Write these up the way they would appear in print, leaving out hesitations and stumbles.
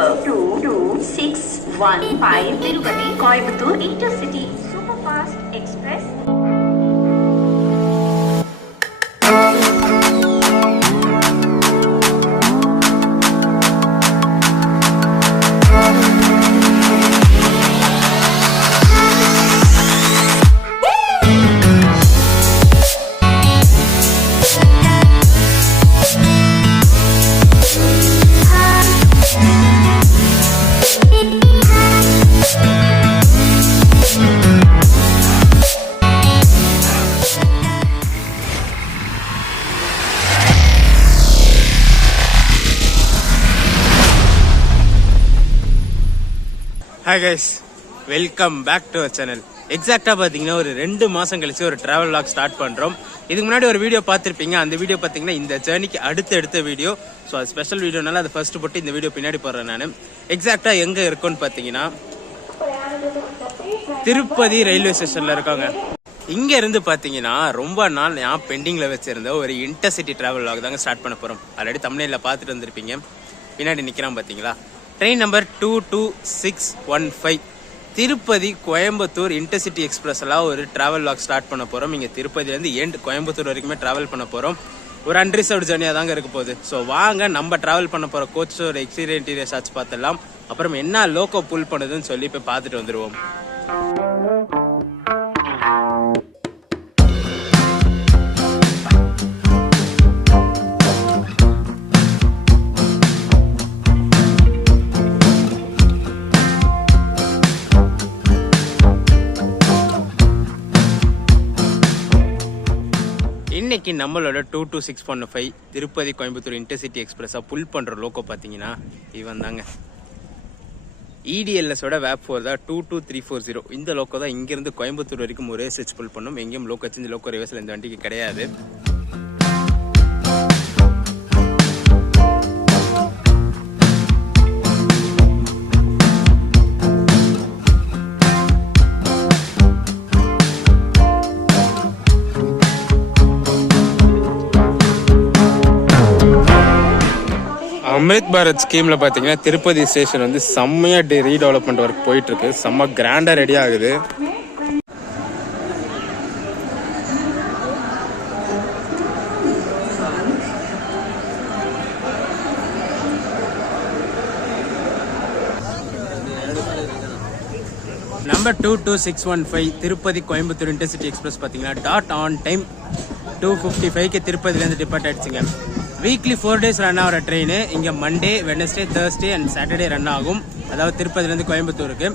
number 22615 Tirupati Coimbatore Intercity Superfast Express. Hi guys, welcome back to our channel. எக்ஸாக்டாக பார்த்தீங்கன்னா ஒரு 2 மாதம் கழிச்சு ஒரு ட்ராவல் லாக் ஸ்டார்ட் பண்ணுறோம். இதுக்கு முன்னாடி ஒரு வீடியோ பார்த்துருப்பீங்க. அந்த வீடியோ பார்த்தீங்கன்னா இந்த ஜேர்னிக்கு எடுத்த வீடியோ. ஸோ அது ஸ்பெஷல் வீடியோனால அதை ஃபர்ஸ்ட் போட்டு இந்த வீடியோ பின்னாடி போடுறேன் நான். எக்ஸாக்டாக எங்கே இருக்கோன்னு பார்த்தீங்கன்னா திருப்பதி ரயில்வே ஸ்டேஷனில் இருக்காங்க. இங்கே இருந்து பார்த்தீங்கன்னா ரொம்ப நாள் நான் பெண்டிங்கில் வச்சுருந்த ஒரு இன்டர்சிட்டி ட்ராவல் லாக் தாங்க ஸ்டார்ட் பண்ண போகிறோம். ஆல்ரெடி தமிழ்நிலையில் பார்த்துட்டு வந்திருப்பீங்க. பின்னாடி நிற்கிறான் பார்த்தீங்களா, train number 22615 Tirupati Coimbatore intercity எக்ஸ்பிரஸ்லாம் ஒரு ட்ராவல் லாக் ஸ்டார்ட் பண்ண போகிறோம். இங்கே திருப்பதிலேருந்து கோயம்புத்தூர் வரைக்குமே ட்ராவல் பண்ண போகிறோம். ஒரு அன்ரிசர்வ்டு ஜர்னியாக தாங்க இருக்க போகுது. ஸோ வாங்க நம்ம ட்ராவல் பண்ண போகிற கோச்சோட எக்ஸ்டீரியர் இன்டீரியர் ஷாட்ஸ் பார்த்துடலாம். அப்புறம் என்ன லோக்கோ புல் பண்ணுதுன்னு சொல்லி போய் பார்த்துட்டு வந்துடுவோம். இன்னைக்கு நம்மளோட 22615 திருப்பதி கோயம்புத்தூர் இன்டர்சிட்டி எக்ஸ்பிரஸாக புல் பண்ணுற லோக்கோ பார்த்தீங்கன்னா இவன் தாங்க. EDLSோட வேப் 4 தான் 22340. இந்த லோக்கோ தான் இங்கேருந்து கோயம்புத்தூர் வரைக்கும் ஒரே ஸ்விட்ச் புல் பண்ணும். எங்கேயும் லோக்கோ வச்சு இந்த லோக்கோ ரிவர்ஸில் இந்த வண்டிக்கு கிடையாது. அமிர்த் பாரத் ஸ்கீம்ல பாத்தீங்கன்னா திருப்பதி ஸ்டேஷன் வந்து செம்மையா ரீடெவலப்மெண்ட் ஒர்க் போயிட்டு இருக்கு. செம்ம கிராண்டா ரெடி ஆகுது. Number 22615 Tirupati Coimbatore intercity express பாத்தீங்கன்னா டாட் ஆன் டைம் 2:55 திருப்பதிலேருந்து டிபார்ட் ஆயிடுச்சுங்க. வீக்லி 4 days ரன் ஆகிற ட்ரெயின் இங்கே Monday, Wednesday, Thursday and Saturday run ஆகும். அதாவது திருப்பதிலேருந்து கோயம்புத்தூருக்கு.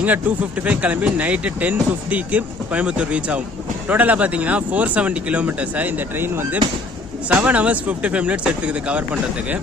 இங்கே 2:55 கிளம்பி நைட்டு 10:50 கோயம்புத்தூர் ரீச் ஆகும். டோட்டலாக பார்த்தீங்கன்னா 470 கிலோமீட்டர்ஸை இந்த ட்ரெயின் வந்து 7 hours 55 minutes எடுத்துக்குது கவர் பண்ணுறதுக்கு.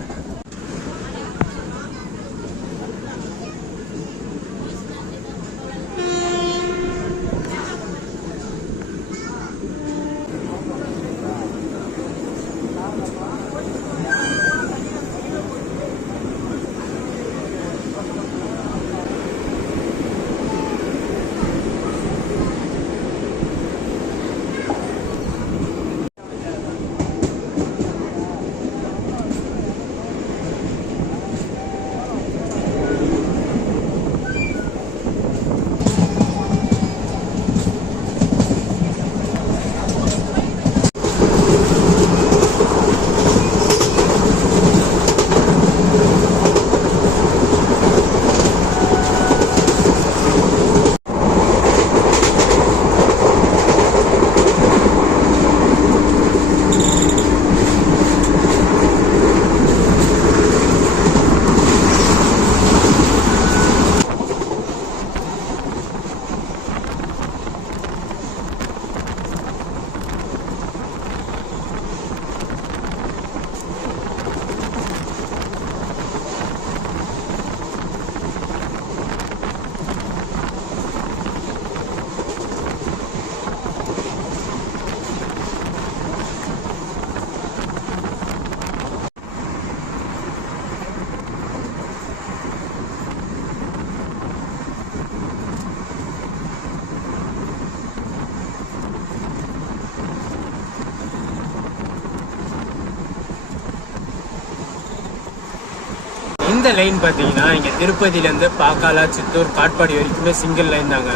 இந்த லைன் பார்த்தீங்கன்னா இங்கே திருப்பதியிலேருந்து பாக்காலா, சித்தூர், காட்பாடி வரைக்குமே சிங்கிள் லைன் தாங்க,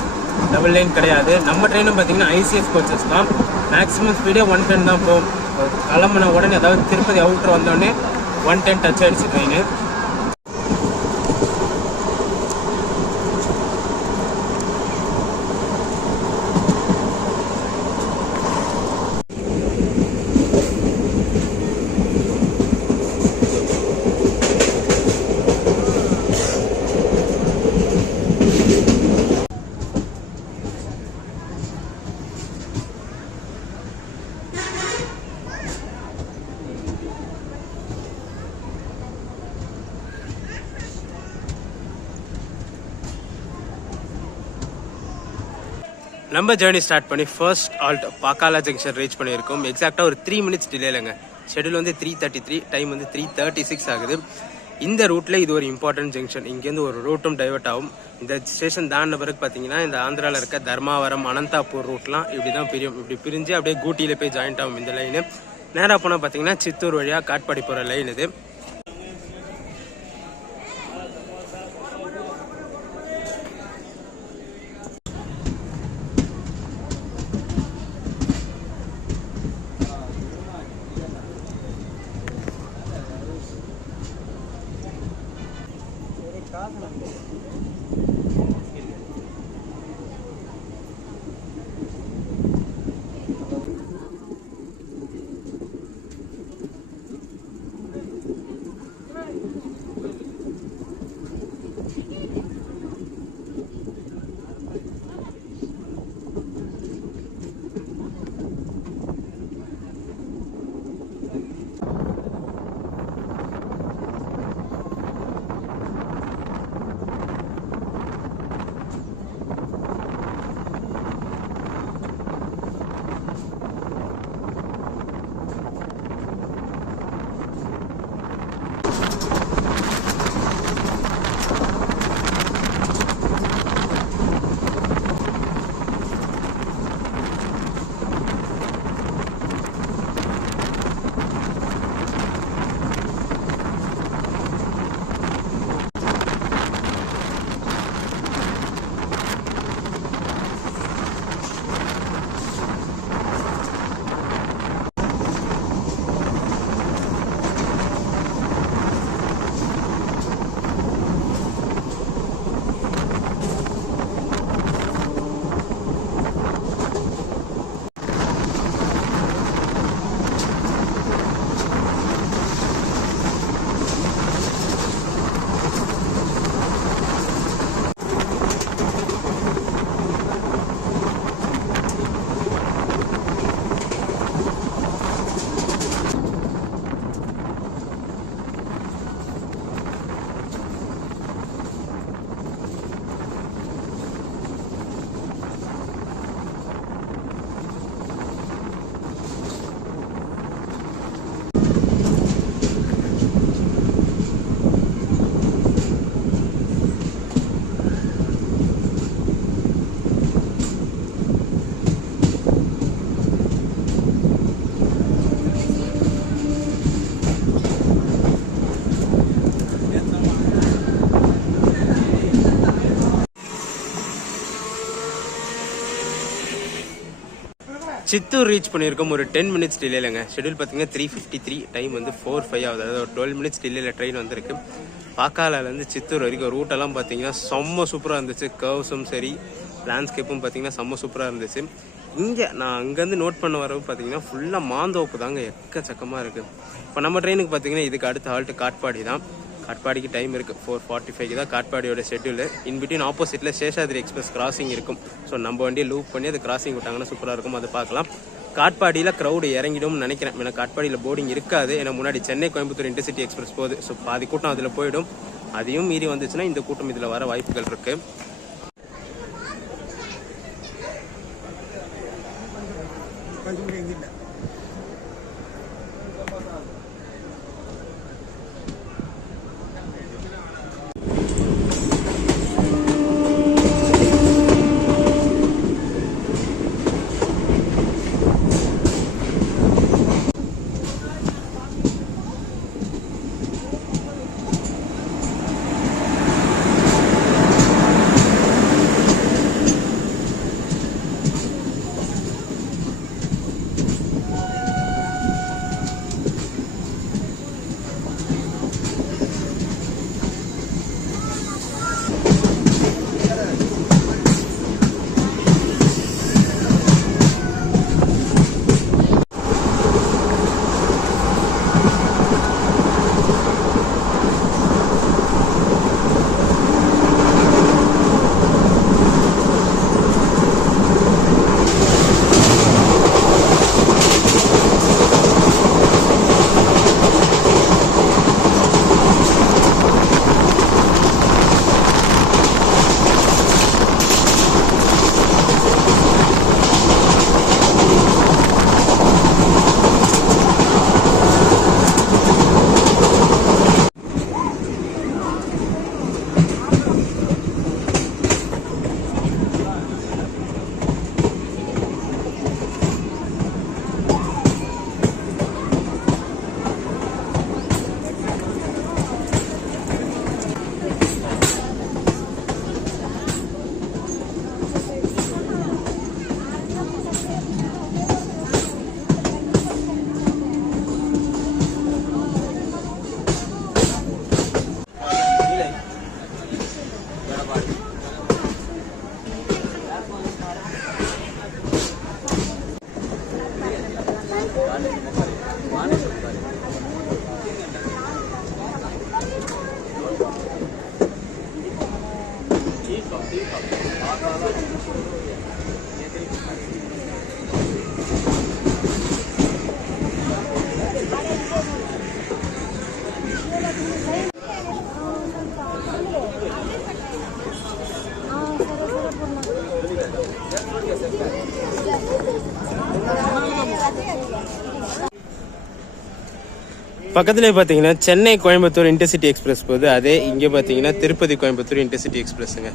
டபுள் லைன் கிடையாது. நம்ம ட்ரெயினும் பார்த்தீங்கன்னா ஐசிஎஸ் கோச்சஸ் தான். மேக்ஸிமம் ஸ்பீடே 110 தான் போகும். கிளம்புன உடனே அதாவது திருப்பதி அவுட்ரு வந்தோடனே 110 டச் ஆகிடுச்சு ட்ரெயின். நம்ம ஜேர்னி ஸ்டார்ட் பண்ணி ஃபர்ஸ்ட் ஆல்ட் பாக்காலா ஜங்ஷன் ரீச் பண்ணியிருக்கோம். எக்ஸாக்டாக ஒரு 3 மினிட்ஸ் டிலேலங்க. ஷெடியூல் வந்து 3:33, டைம் வந்து 3:36 ஆகுது. இந்த ரூட்டில் இது ஒரு இம்பார்ட்டன்ட் ஜங்ஷன். இங்கேருந்து ஒரு ரூட்டும் டைவர்ட் ஆகும். இந்த ஸ்டேஷன் தாண்ட பிறகு பார்த்தீங்கன்னா இந்த ஆந்திராவில் இருக்க தர்மாவரம், அனந்தாப்பூர் ரூட்லாம் இப்படி தான் பிரியும். இப்படி பிரிஞ்சு அப்படியே கூட்டியில் போய் ஜாயிண்ட் ஆகும் இந்த லைனு. நேராக போனால் பார்த்தீங்கன்னா சித்தூர் வழியாக காட்பாடி போகிற லைன் இது. சித்தூர் ரீச் பண்ணியிருக்கோம் ஒரு 10 மினிட்ஸ் டிலேலங்க. ஷெடியூல் பார்த்தீங்கன்னா 3:53, டைம் வந்து 4:05 ஆகுது. அதாவது ஒரு 12 மினிட்ஸ் டிலேல ட்ரெயின் வந்திருக்கு. பாக்காலேருந்து சித்தூர் வரைக்கும் ரூட்டெல்லாம் பார்த்தீங்கன்னா செம்ம சூப்பராக இருந்துச்சு. கர்வ்ஸும் சரி, லேண்ட்ஸ்கேப்பும் பார்த்தீங்கன்னா செம்ம சூப்பராக இருந்துச்சு. இங்கே நான் அங்கேருந்து நோட் பண்ண வரவு பார்த்தீங்கன்னா ஃபுல்லாக மாந்தோப்பு தாங்க, எக்கச்சக்கமாக இருக்குது. இப்போ நம்ம ட்ரெயினுக்கு பார்த்தீங்கன்னா இதுக்கு அடுத்த ஹால்ட்டு காட்பாடி தான். காட்பாடிக்கு டைம் இருக்குது 4:45 தான் காட்பாடியோட ஷெட்யூல். இன்பிட்வீன் ஆப்போசிட்டில் சேஷாதிரி எக்ஸ்பிரஸ் கிராசிங் இருக்கும். ஸோ நம்ம வண்டியை லூப் பண்ணி அது கிராசிங் விட்டாங்கன்னா சூப்பராக இருக்கும், அதை பார்க்கலாம். காட்பாடியில் க்ரௌடு இறங்கிடும்னு நினைக்கிறேன். ஏன்னா காட்பாடியில் போர்டிங் இருக்காது. ஏன்னா முன்னாடி சென்னை கோயம்புத்தூர் இன்டர்சிட்டி எக்ஸ்பிரஸ் போகுது. ஸோ பாதி கூட்டம் அதில் போயிடும். அதையும் மீறி வந்துச்சுன்னா இந்த கூட்டம் இதில் வர வாய்ப்புகள் இருக்குது. பக்கத்துலேயே பார்த்தீங்கன்னா சென்னை கோயம்புத்தூர் இன்டர்சிட்டி எக்ஸ்பிரஸ் போகுது. அதே இங்கே பார்த்தீங்கன்னா திருப்பதி கோயம்புத்தூர் இன்டர்சிட்டி எக்ஸ்பிரஸுங்க.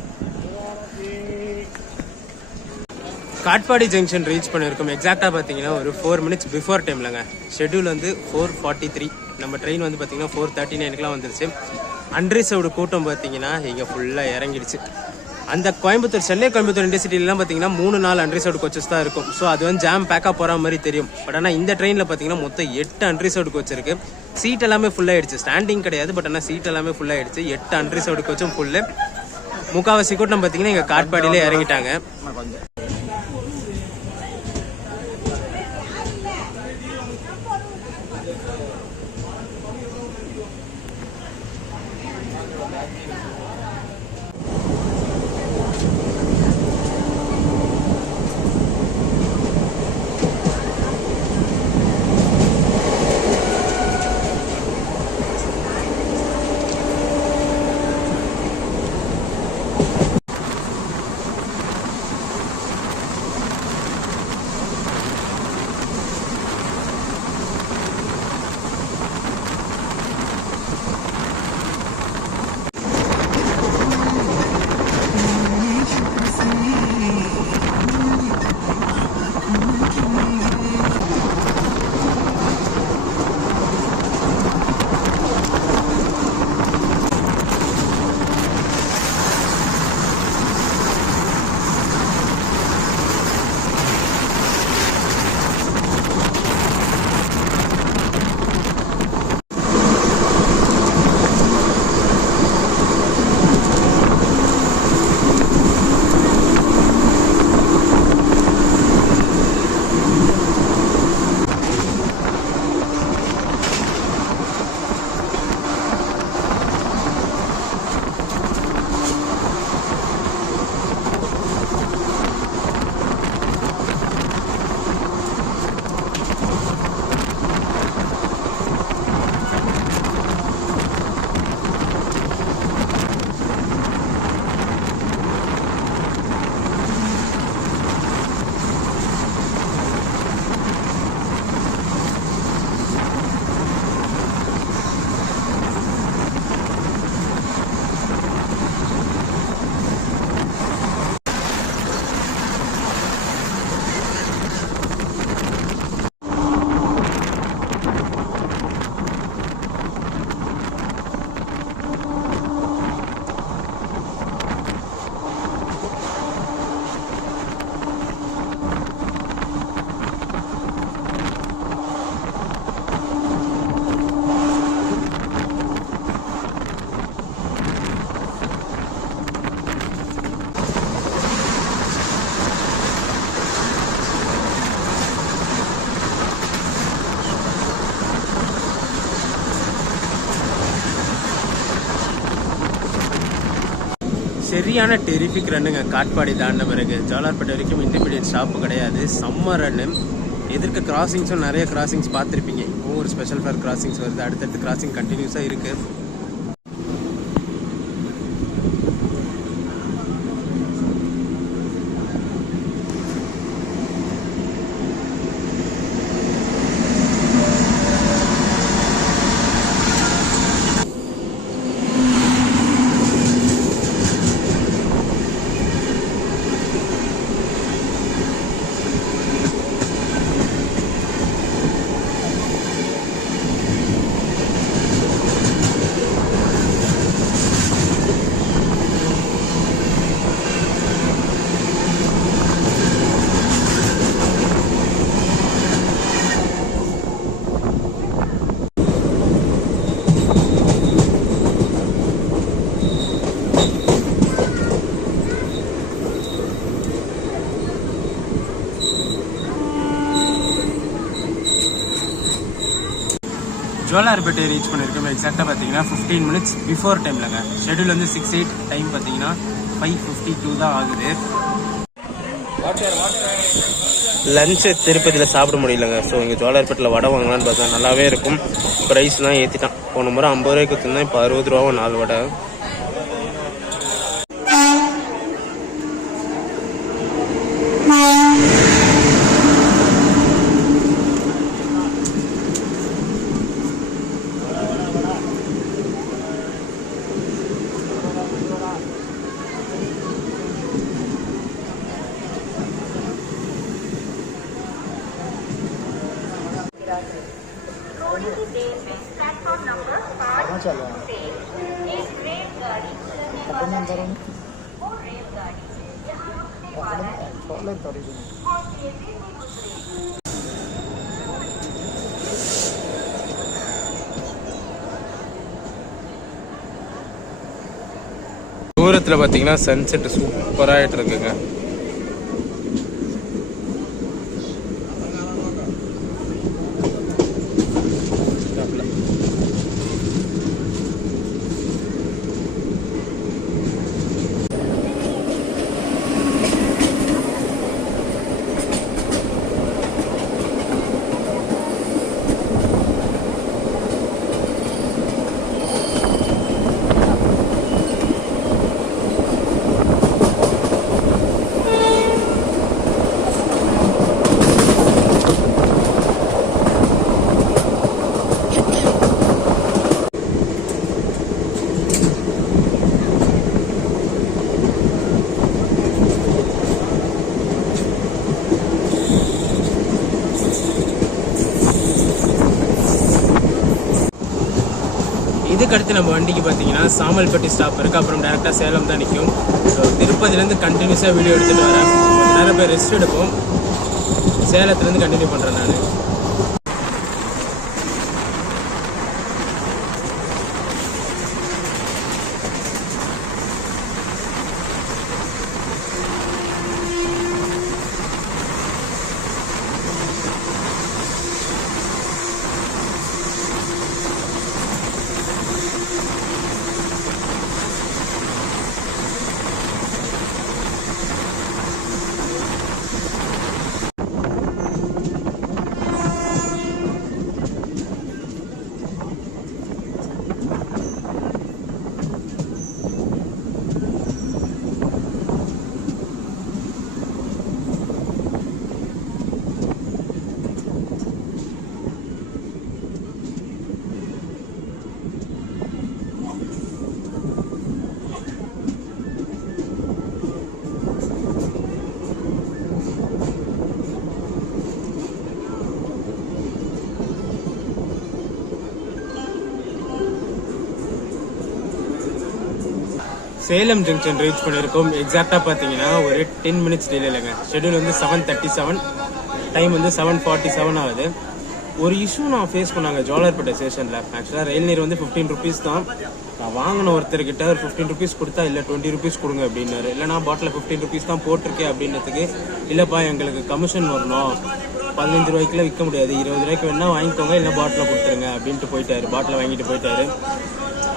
காட்பாடி ஜங்ஷன் ரீச் பண்ணியிருக்கோம். எக்ஸாக்டாக பார்த்தீங்கன்னா ஒரு 4 minutes பிஃபோர் டைம்லங்க. ஷெட்யூல் வந்து 4:43. நம்ம ட்ரெயின் வந்து பார்த்தீங்கன்னா 4:39 வந்துருச்சு. அன்ரிசர்வ்டு கூட்டம் பார்த்தீங்கன்னா இங்கே ஃபுல்லாக இறங்கிடுச்சு. அந்த கோயம்புத்தூர் சென்னை கோயம்புத்தூர் இன்டர்சிட்டிலாம் பார்த்தீங்கன்னா 3-4 அன்ரிசர்வ்டு கோச்சஸ் தான் இருக்கும். ஸோ அது வந்து ஜாம் பேக்காக போகிற மாதிரி தெரியும். பட் ஆனால் இந்த ட்ரெயினில் பார்த்தீங்கன்னா மொத்தம் 8 அன்ரிசர்வ்டு கோச் இருக்குது. சீட் எல்லாமே ஃபுல்லாகிடுச்சு. ஸ்டாண்டிங் கிடையாது, பட் ஆனால் சீட் எல்லாமே ஃபுல்லாகிடுச்சு. 8 அன்ரிசர்வ்டு கோச்சும் ஃபுல்லு. முக்கால்வாசி கூட்டம் பார்த்தீங்கன்னா இங்கே காட்பாடியிலே இறங்கிட்டாங்க. சரியான டெரிஃபிக் ரன்னுங்க. காட்பாடி தாண்ட பிறகு ஜோலார்பேட்டை வரைக்கும் இண்டிபெண்டன்ட் ஸ்டாப்பு கிடையாது. செம்ம ரன்னு. எதிர்க்க கிராசிங்ஸும் நிறைய கிராசிங்ஸ் பார்த்துருப்பீங்க. இப்போ ஒரு ஸ்பெஷல் ஃபார் கிராசிங்ஸ் வருது. அடுத்தடுத்து கிராசிங் கண்டினியூஸாக இருக்குது. ஜோலார்பேட்டை ரீச் பண்ணியிருக்கோம். எக்ஸாக்டாக பார்த்தீங்கன்னா 15 minutes பிஃபோர் டைம்லங்க. ஷெட்யூல் வந்து 6:08, டைம் பார்த்தீங்கன்னா 5:52 தான் ஆகுது. லஞ்சு திருப்பதியில் சாப்பிட முடியலங்க. ஸோ இங்கே ஜோலார்பேட்டில் வடை வாங்கலான்னு பார்த்தா நல்லாவே இருக்கும். ப்ரைஸ்லாம் ஏற்றிட்டான். போன முறை 50 ரூபாய்க்கு வச்சுருந்தேன், இப்போ 60 ரூபாவும் 4 வடை. थोड़ी ही देर में प्लेटफॉर्म नंबर 5 से एक रेलगाड़ी चलने वाला है। वो रेलगाड़ी यहाँ रुकने वाला है और तेजी से गुजरेगी। தூரத்தில் பார்த்தீங்கன்னா சன்செட் சூப்பராகிட்டு இருக்குங்க. இதுக்கடுத்து நம்ம வண்டிக்கு பார்த்தீங்கன்னா சாமல்பட்டி ஸ்டாப் இருக்குது. அப்புறம் டேரெக்டாக சேலம் தான் நிற்கும். ஸோ திருப்பதிலேருந்து கண்டினியூஸாக வீடியோ எடுத்துகிட்டு வரேன். நிறைய பேர் ரெஸ்ட் எடுப்போம். சேலத்துலேருந்து கண்டினியூ பண்ணுறேன் நான். சேலம் ஜங்ஷன் ரீச் பண்ணியிருக்கோம். எக்ஸாக்டாக பார்த்தீங்கன்னா ஒரு 10 மினிட்ஸ் டிலே இல்லைங்க. ஷெடியூல் வந்து 7:37, டைம் வந்து 7:47 ஆகுது. ஒரு இஷ்யூ நான் ஃபேஸ் பண்ணாங்க ஜோலார்பேட்டை ஸ்டேஷனில். ஆக்சுவலாக ரயில் நீர் வந்து 15 ருபீஸ் தான். நான் வாங்கின ஒருத்தர்கிட்ட ஒரு 15 ருபீஸ் கொடுத்தா இல்லை 20 ருபீஸ் கொடுங்க அப்படின்னாரு. இல்லைனா பாட்டில் 15 ருபீஸ் தான் போட்டிருக்கேன் அப்படின்றதுக்கு, இல்லைப்பா எங்களுக்கு கமிஷன் வரணும், 15 ரூபாய்க்குலாம் விற்க முடியாது, 20 ரூபாய்க்கு வேணால் வாங்கிக்கோங்க, இல்லை பாட்டில் கொடுத்துருங்க அப்படின்ட்டு போயிட்டாரு. பாட்டில் வாங்கிட்டு போயிட்டாரு.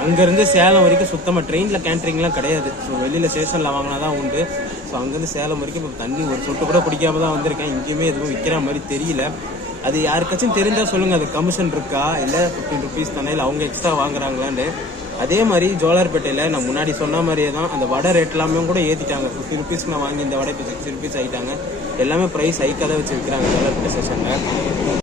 அங்கேருந்து சேலம் வரைக்கும் சுத்தமாக ட்ரெயினில் கேன்ட்ரிங்லாம் கிடையாது. ஸோ வெளியில் ஸ்டேஷனில் வாங்கினா தான் உண்டு. ஸோ அங்கேருந்து சேலம் வரைக்கும் இப்போ தண்ணி ஒரு சொட்டு கூட குடிக்காம தான் வந்திருக்கேன். இங்கேயுமே எதுவும் விற்கிற மாதிரி தெரியல. அது யாருக்காச்சும் தெரிஞ்சால் சொல்லுங்கள், அது கமிஷன் இருக்கா இல்லை 15 ருபீஸ் தானே, இல்லை அவங்க எக்ஸ்ட்ரா வாங்குறாங்களான்னு. அதே மாதிரி ஜோலார்பேட்டையில் நான் முன்னாடி சொன்ன மாதிரியே தான் அந்த வடை ரேட் எல்லாமே கூட ஏற்றிட்டாங்க. 50 ருபீஸ்க்கு நான் வாங்கி இந்த வடை இப்போ 60 ருபீஸ் ஆகிட்டாங்க. எல்லாமே ப்ரைஸ் ஹைக்காக தான் வச்சு விற்கிறாங்க ஜோலார்பேட்டை ஸ்டேஷனில்.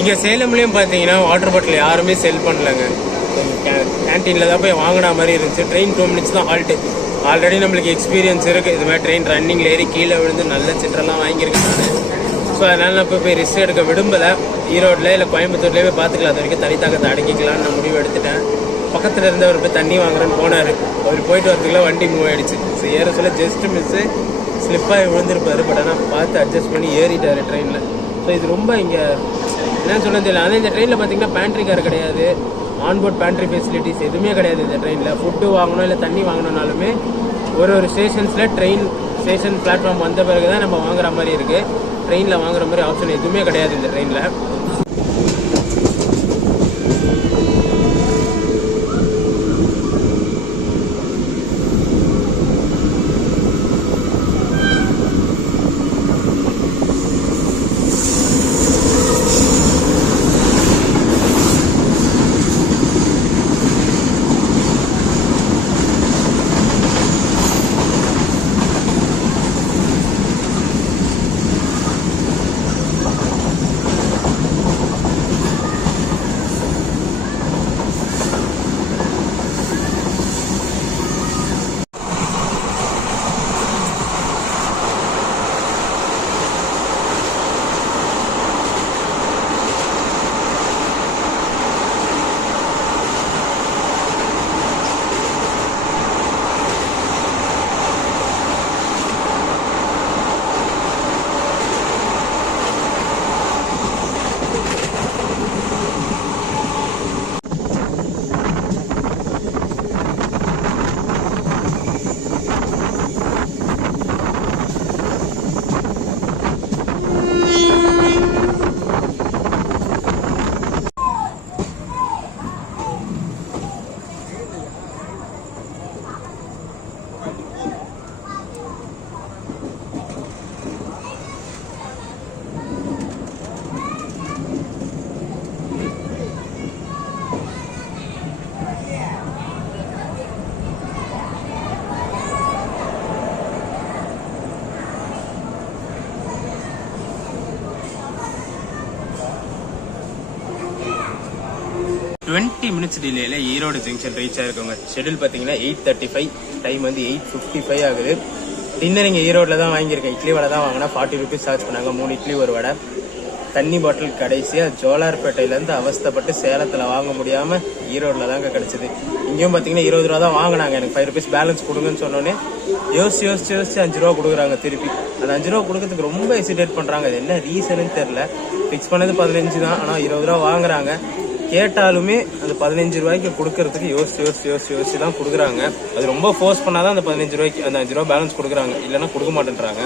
இங்கே சேலம்லேயும் பார்த்தீங்கன்னா வாட்டர் பாட்டில் யாருமே செல் பண்ணலங்க. கேன்டீனில் தான் போய் வாங்கின மாதிரி இருந்துச்சு. ட்ரெயின் 2 மினிட்ஸ் தான் ஹால்ட்டு. ஆல்ரெடி நம்மளுக்கு எக்ஸ்பீரியன்ஸ் இருக்குது. இது மாதிரி ட்ரெயின் ரன்னிங்கில் ஏறி கீழே விழுந்து நல்ல சில்லறெல்லாம் வாங்கியிருக்கேன் நான். ஸோ அதனால் நான் போய் ரிஸ்க் எடுக்க விரும்பலை. ஈரோட்டில் இல்லை கோயம்புத்தூர்லேயே போய் பார்த்துக்கலாம். அது வரைக்கும் தனி தாக்கத்தை அடக்கிக்கலான்னு நான் முடிவு எடுத்துட்டேன். பக்கத்தில் இருந்தவர் போய் தண்ணி வாங்குறேன்னு போனார். அவர் போயிட்டு வரதுக்குள்ள வண்டி மூவ் ஆகிடுச்சு. ஸோ ஏற சொல்ல ஜஸ்ட் மிஸ்ஸு ஸ்லிப்பாகி விழுந்திருப்பார். பட் ஆனால் பார்த்து அட்ஜஸ்ட் பண்ணி ஏறிட்டார் ட்ரெயினில். ஸோ இது ரொம்ப இங்கே என்னன்னு சொல்ல தெரியல. ஆனால் இந்த ட்ரெயினில் பார்த்தீங்கன்னா பேண்ட்ரி கார் கிடையாது, ஆன்போர்ட் பேண்ட்ரி ஃபெசிலிட்டிஸ் எதுவுமே கிடையாது. இந்த ட்ரெயினில் ஃபுட்டு வாங்கணும் இல்லை தண்ணி வாங்கணுன்னாலுமே ஒரு ஸ்டேஷன்ஸில் ட்ரெயின் ஸ்டேஷன் பிளாட்ஃபார்ம் வந்த பிறகு தான் நம்ம வாங்குற மாதிரி இருக்குது. ட்ரெயினில் வாங்குற மாதிரி ஆப்ஷன் எதுவுமே கிடையாது இந்த ட்ரெயினில். மினிட்ஸ் டிலேல ஈரோடு ஜங்ஷன் ரீச் ஆயிருக்கோங்க. ஷெடியூல் பார்த்தீங்கன்னா 8:35, டைம் வந்து 8:55 ஆகுது. டின்னர் இங்கே ஈரோட்டில் தான் வாங்கியிருக்கேன். இட்லி வடை தான் வாங்கினா 40 rupees சார்ஜ் பண்ணாங்க. 3 இட்லி ஒரு வடை. தண்ணி பாட்டில் கடைசியாக ஜோலார்பேட்டையிலேருந்து அவஸ்தப்பட்டு சேலத்தில் வாங்க முடியாமல் ஈரோட்டில் தாங்க கிடச்சிது. இங்கேயும் பார்த்தீங்கன்னா 20 ரூபா தான் வாங்கினாங்க. எனக்கு 5 rupees பேலன்ஸ் கொடுங்கன்னு சொன்னோன்னே யோசிச்சு 5 ரூபா கொடுக்குறாங்க திருப்பி. அந்த 5 ரூபா கொடுக்கறதுக்கு ரொம்ப ஹெசிடேட் பண்ணுறாங்க. அது என்ன ரீசனுன்னு தெரில. ஃபிக்ஸ் பண்ணது 15 தான், ஆனால் 20 ரூபா வாங்குறாங்க. கேட்டாலுமே அந்த 15 ரூபாய்க்கு கொடுக்கறதுக்கு யோசிச்சு தான் கொடுக்குறாங்க. அது ரொம்ப ஃபோர்ஸ் பண்ணாதான் அந்த 15 ரூபாய்க்கு அந்த 5 ரூபா பேலன்ஸ் கொடுக்குறாங்க, இல்லைன்னா கொடுக்க மாட்டேன்றாங்க.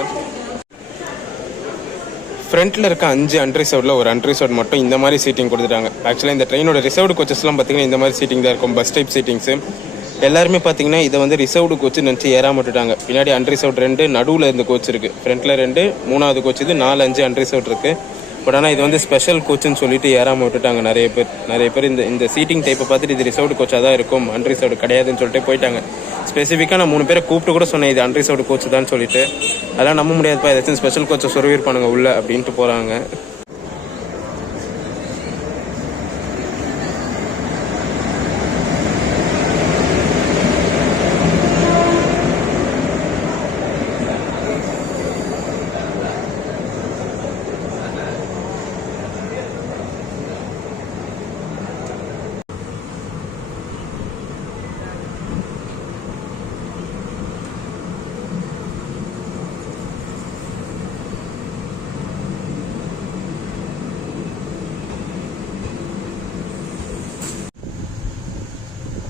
ஃப்ரண்ட்டில் இருக்க 5 அன்ரிசர்வ்டில் ஒரு அன்ரிசர்வ் மட்டும் இந்த மாதிரி சீட்டிங் கொடுத்துட்டாங்க. ஆக்சுவலாக இந்த ட்ரெயினோட ரிசர்வ்டு கோச்சஸ்லாம் பார்த்தீங்கன்னா இந்த மாதிரி சீட்டிங் தான் இருக்கும், பஸ் டைப் சீட்டிங்ஸு. எல்லாருமே பார்த்தீங்கன்னா இதை வந்து ரிசர்வ்டு கோச்சு நினச்சி ஏறாம விட்டுட்டாங்க. பின்னாடி அன்ரிசர்வ்டு 2, நடுவில் இந்த கோச் இருக்குது. ஃப்ரண்ட்டில் 2, 3வது கோச் இது, 4, 5 அன்ரிசர்வ்டு இருக்குது. பட் ஆனால் இது வந்து ஸ்பெஷல் கோச்சுன்னு சொல்லிட்டு ஏறாமல் விட்டுட்டாங்க நிறைய பேர். இந்த சீட்டிங் டைப்பை பார்த்துட்டு இது ரிசர்வ்டு கோச்சாக தான் இருக்கும், அன்ரிசர்வ்டு கிடையாதுன்னு சொல்லிட்டு போயிட்டாங்க. ஸ்பெசிஃபிக்காக நான் 3 பேரை கூப்பிட்டு கூட சொன்னேன் இது அன்ரிசர்வ்டு கோச் தான் சொல்லிட்டு. அதெல்லாம் நம்ப முடியாதுப்பா, ஏதாச்சும் ஸ்பெஷல் கோச்சை சொருவிருப்பானுங்க உள்ள அப்படின்ட்டு போகிறாங்க.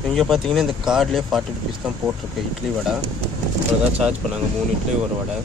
இங்கே பார்த்தீங்கன்னா இந்த கார்ட்லேயே 40 rupees தான் போட்டிருக்கு இட்லி வடை. அவ்வளோதான் சார்ஜ் பண்ணாங்க. 3 இட்லி ஒரு வடை.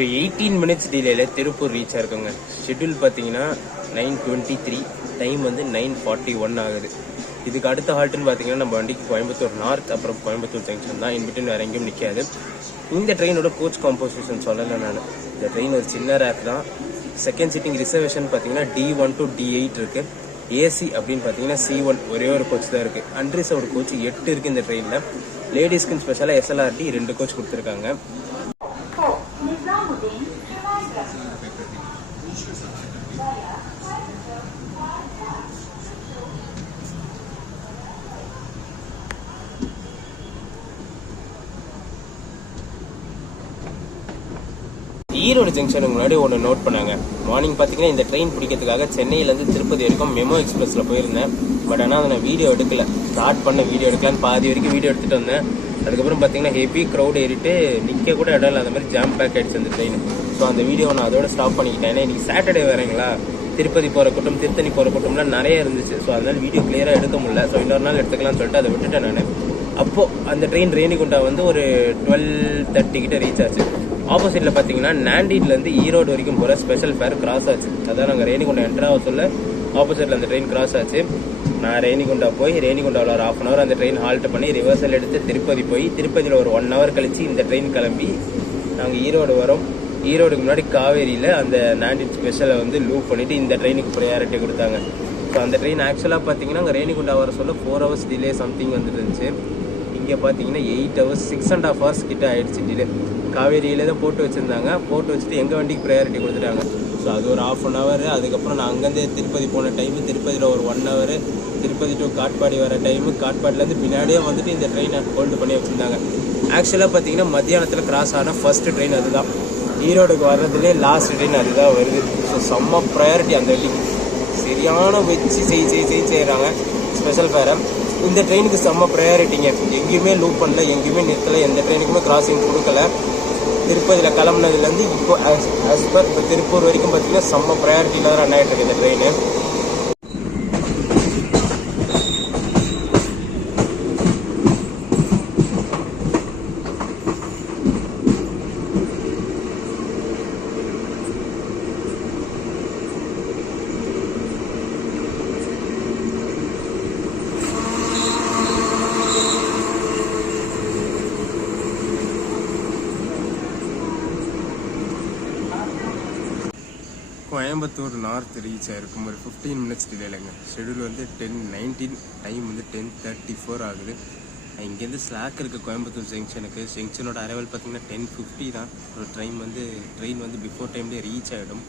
ஒரு 18 மினிட்ஸ் டிலேல திருப்பூர் ரீச் ஆயிருக்குங்க. ஷெட்யூல் பார்த்தீங்கன்னா 9:23, டைம் வந்து 9:41 ஆகுது. இதுக்கு அடுத்த ஹால்ட்டுன்னு பார்த்தீங்கன்னா நம்ம வண்டிக்கு கோயம்புத்தூர் நார்த், அப்புறம் கோயம்புத்தூர் ஜங்ஷன் தான். இன்பிட்வீன் வேற எங்கேயும் நிற்காது. இந்த ட்ரெயினோட கோச் காம்போசிஷன் சொல்லலை நான். இந்த ட்ரெயின் ஒரு சின்ன ரேக் தான். செகண்ட் சிட்டிங் ரிசர்வேஷன் பார்த்தீங்கன்னா D1 to D8 இருக்கு. ஏசி அப்படின்னு பார்த்தீங்கன்னா C1 ஒரே ஒரு கோச் தான் இருக்கு. அன்ரிசர்வ்டு கோச் 8 இருக்கு இந்த ட்ரெயினில். லேடிஸ்க்குன்னு ஸ்பெஷலாக SLRT 2 கோச் கொடுத்துருக்காங்க. ஈரோடு ஜங்ஷனுக்கு முன்னாடி ஒன்று நோட் பண்ணாங்க. மார்னிங் பார்த்தீங்கன்னா இந்த ட்ரெயின் பிடிக்கிறதுக்காக சென்னையிலேருந்து திருப்பதி வரைக்கும் மெமோ எக்ஸ்பிரஸில் போயிருந்தேன். பட் ஆனால் அதை நான் வீடியோ எடுக்கல. ஸ்டார்ட் பண்ண வீடியோ எடுக்கலான்னு பாதி வரைக்கும் வீடியோ எடுத்துகிட்டு வந்தேன். அதுக்கப்புறம் பார்த்தீங்கன்னா ஹெவி க்ரௌட் ஏறிட்டு நிற்க கூட இடம் இல்லை, அந்த மாதிரி ஜாம் பேக் ஆகிடுச்சு அந்த ட்ரெயின். ஸோ அந்த வீடியோ நான் அதோட ஸ்டாப் பண்ணிக்கிட்டேன். ஏன்னா இன்றைக்கி சாட்டர்டே வேறங்களா, திருப்பதி போகிற கூட்டம், திருத்தணி போகிற கூட்டம்லாம் நிறைய இருந்துச்சு. ஸோ அதனால வீடியோ கிளியராக எடுக்க முடியல. ஸோ இன்னொரு நாள் எடுத்துக்கலாம்னு சொல்லிட்டு அதை விட்டுட்டேன் நான். அப்போது அந்த ட்ரெயின் ரேணிகுண்டா வந்து ஒரு 12:30 கிட்ட ரீச் ஆச்சு. ஆப்போசிட்டில் பார்த்தீங்கன்னா நாண்டின்லேருந்து ஈரோடு வரைக்கும் போகிற ஸ்பெஷல் ஃபேர் கிராஸ் ஆச்சு. அதான் நாங்கள் ரேணிகுண்டா என்ட்ராக சொல்ல ஆப்போசிட்டில் அந்த ட்ரெயின் கிராஸ் ஆச்சு. நான் ரேணிகுண்டா போய் ரேணிகுண்டாவில் ஒரு 1/2 hour அந்த ட்ரெயின் ஹால்ட் பண்ணி ரிவர்சல் எடுத்து திருப்பதி போய் திருப்பதியில் ஒரு 1 hour கழிச்சு இந்த ட்ரெயின் கிளம்பி நாங்கள் ஈரோடு வரோம். ஈரோடுக்கு முன்னாடி காவேரியில் அந்த நாண்டின் ஸ்பெஷலை வந்து லூப் பண்ணிவிட்டு இந்த ட்ரெயினுக்கு ப்ரையாரிட்டி கொடுத்தாங்க. ஸோ அந்த ட்ரெயின் ஆக்சுவலாக பார்த்தீங்கன்னா அங்கே ரேணிகுண்டா வர சொல்ல 4 hours டிலே சம்திங் வந்துருந்துச்சு. இங்கே பார்த்தீங்கன்னா 8 hours 6.5 hours கிட்ட ஆயிடுச்சு டிலே. காவேரியில தான் போட்டு வச்சுருந்தாங்க. போட்டு வச்சுட்டு எங்கள் வண்டிக்கு ப்ரையாரிட்டி கொடுத்துட்டாங்க. ஸோ அது ஒரு 1/2 hour. அதுக்கப்புறம் நான் அங்கேருந்து திருப்பதி போன டைமு, திருப்பதியில் ஒரு 1 hour, திருப்பதி டு காட்பாடி வர டைமு, காட்பாடிலேருந்து பின்னாடியே வந்துட்டு இந்த ட்ரெயினை ஹோல்டு பண்ணி வச்சுருந்தாங்க. ஆக்சுவலாக பார்த்தீங்கன்னா மத்தியானத்தில் கிராஸ் ஆன ஃபர்ஸ்ட் ட்ரெயின் அதுதான். ஈரோடுக்கு வர்றதுலேயே லாஸ்ட் ட்ரெயின் அதுதான் வருது. ஸோ செம்ம ப்ரையாரிட்டி அந்த வண்டிக்கு. சரியான வச்சு செய்கிறாங்க ஸ்பெஷல் ஃபேரை. இந்த ட்ரெயினுக்கு செம்ம ப்ரையாரிட்டிங்க. எங்கேயுமே லூப் பண்ணல, எங்கேயுமே நிறுத்தலை, எந்த ட்ரெயினுக்குமே கிராசிங் கொடுக்கல. திருப்பதியில் கிளம்புனதுலேருந்து இப்போ ஆஸ் பர் இப்போ திருப்பூர் வரைக்கும் பார்த்தீங்கன்னா செம்ம ப்ரையாரிட்டியில் தான் ரன் ஆகிட்டு இருக்கு இந்த ட்ரெயின். கோயம்புத்தூர் நார்த் ரீச் ஆகிருக்கும் ஒரு 15 minutes டிலேலங்க. ஷெடியூல் வந்து 10:19, டைம் வந்து 10:34 ஆகுது. இங்கேருந்து ஸ்லாக் இருக்குது கோயம்புத்தூர் ஜங்ஷனுக்கு. ஜங்ஷனோட அரைவல் பார்த்தீங்கன்னா 10:50 தான். ஒரு ட்ரெயின் வந்து பிஃபோர் டைம்லேயே ரீச் ஆகிடும்.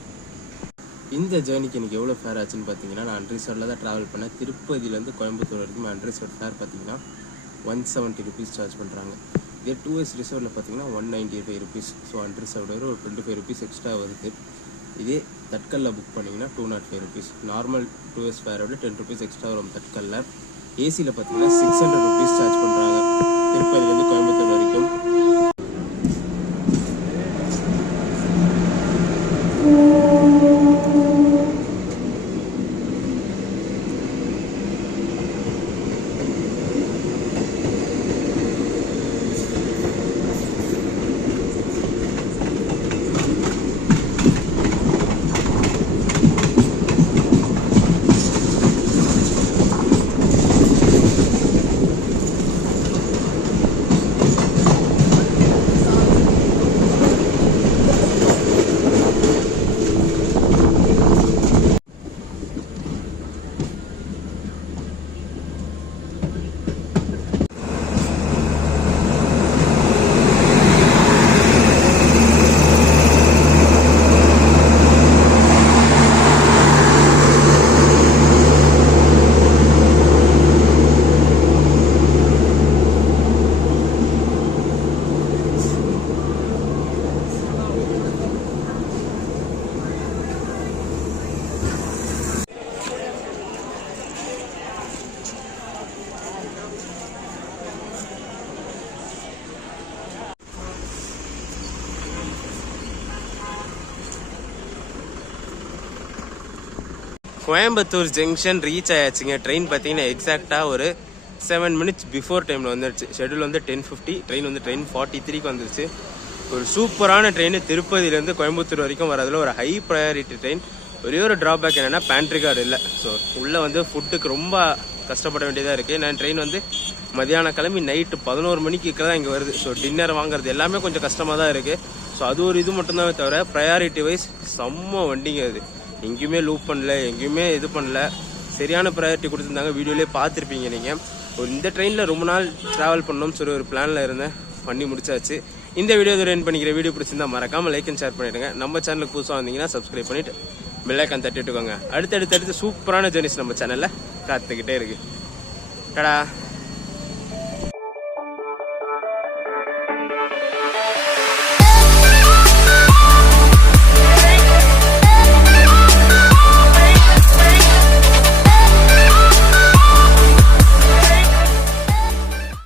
இந்த ஜேர்னிக்கு எனக்கு எவ்வளோ ஃபேர் ஆச்சுன்னு பார்த்தீங்கன்னா, நான் அன்ரிசர்வ்டில் தான் ட்ராவல் பண்ணேன். திருப்பதியிலேருந்து கோயம்புத்தூர் வரைக்கும் அன்ரிசர்வ் ஃபேர் பார்த்தீங்கன்னா 170 rupees சார்ஜ் பண்ணுறாங்க. இதே 2S ரிசர்வில் பார்த்தீங்கன்னா 195 rupees. ஸோ அன்ரிசர்வ்டு ஒரு 25 rupees எக்ஸ்ட்ரா வருது. இதே தட்கலில் புக் பண்ணிங்கன்னா 205 rupees. Normal 2S ஃபேரோட 10 rupees extra வரும் தட்கலில். ஏசியில் பார்த்தீங்கன்னா 600 rupees சார்ஜ் பண்ணுறாங்க திருப்பதிலேருந்து கோயம்புத்தூர் வரைக்கும். கோயம்புத்தூர் ஜங்ஷன் ரீச் ஆயாச்சுங்க. ட்ரெயின் பார்த்தீங்கன்னா எக்ஸாக்டாக ஒரு 7 minutes பிஃபோர் டைமில் வந்துடுச்சு. ஷெடியூல் வந்து 10:50, ட்ரெயின் வந்து 10:43க்கு வந்துருச்சு. ஒரு சூப்பரான ட்ரெயின். திருப்பதியிலேருந்து கோயம்புத்தூர் வரைக்கும் வரதுல ஒரு ஹை ப்ரையாரிட்டி ட்ரெயின். ஒரே ஒரு ட்ராபேக் என்னென்னா பேண்ட்ரி கார்டு இல்லை. ஸோ உள்ளே வந்து ஃபுட்டுக்கு ரொம்ப கஷ்டப்பட வேண்டியதாக இருக்குது. நான் ட்ரெயின் வந்து மதியானம் கிளம்பி நைட்டு 11 மணிக்கு தான் இங்கே வருது. ஸோ டின்னர் வாங்குறது எல்லாமே கொஞ்சம் கஷ்டமாக தான் இருக்குது. ஸோ அது ஒரு இது மட்டும்தான் தவிர ப்ரையாரிட்டி வைஸ் செம்ம வண்டிங்க அது. எங்கேயுமே லூப் பண்ணல, எங்கேயுமே இது பண்ணல. சரியான ப்ரையாரிட்டி கொடுத்துருந்தாங்க. வீடியோலேயே பார்த்துருப்பீங்க நீங்கள். இந்த ட்ரெயினில் ரொம்ப நாள் ட்ராவல் பண்ணணும்னு சொல்லி ஒரு பிளானில் இருந்தேன். பண்ணி முடிச்சாச்சு. இந்த வீடியோ இதோட எண்ட் பண்ணிக்கிற. வீடியோ பிடிச்சிருந்தா மறக்காமல் லைக் அண்ட் ஷேர் பண்ணிவிடுங்க. நம்ம சேனலுக்கு புதுசாக வந்தீங்கன்னா சப்ஸ்கிரைப் பண்ணிவிட்டு பெல் ஐக்கான் தட்டிட்டுக்கோங்க. அடுத்தடுத்து சூப்பரான ஜெர்னிஸ் நம்ம சேனலில் காத்துக்கிட்டே இருக்குது. டடா.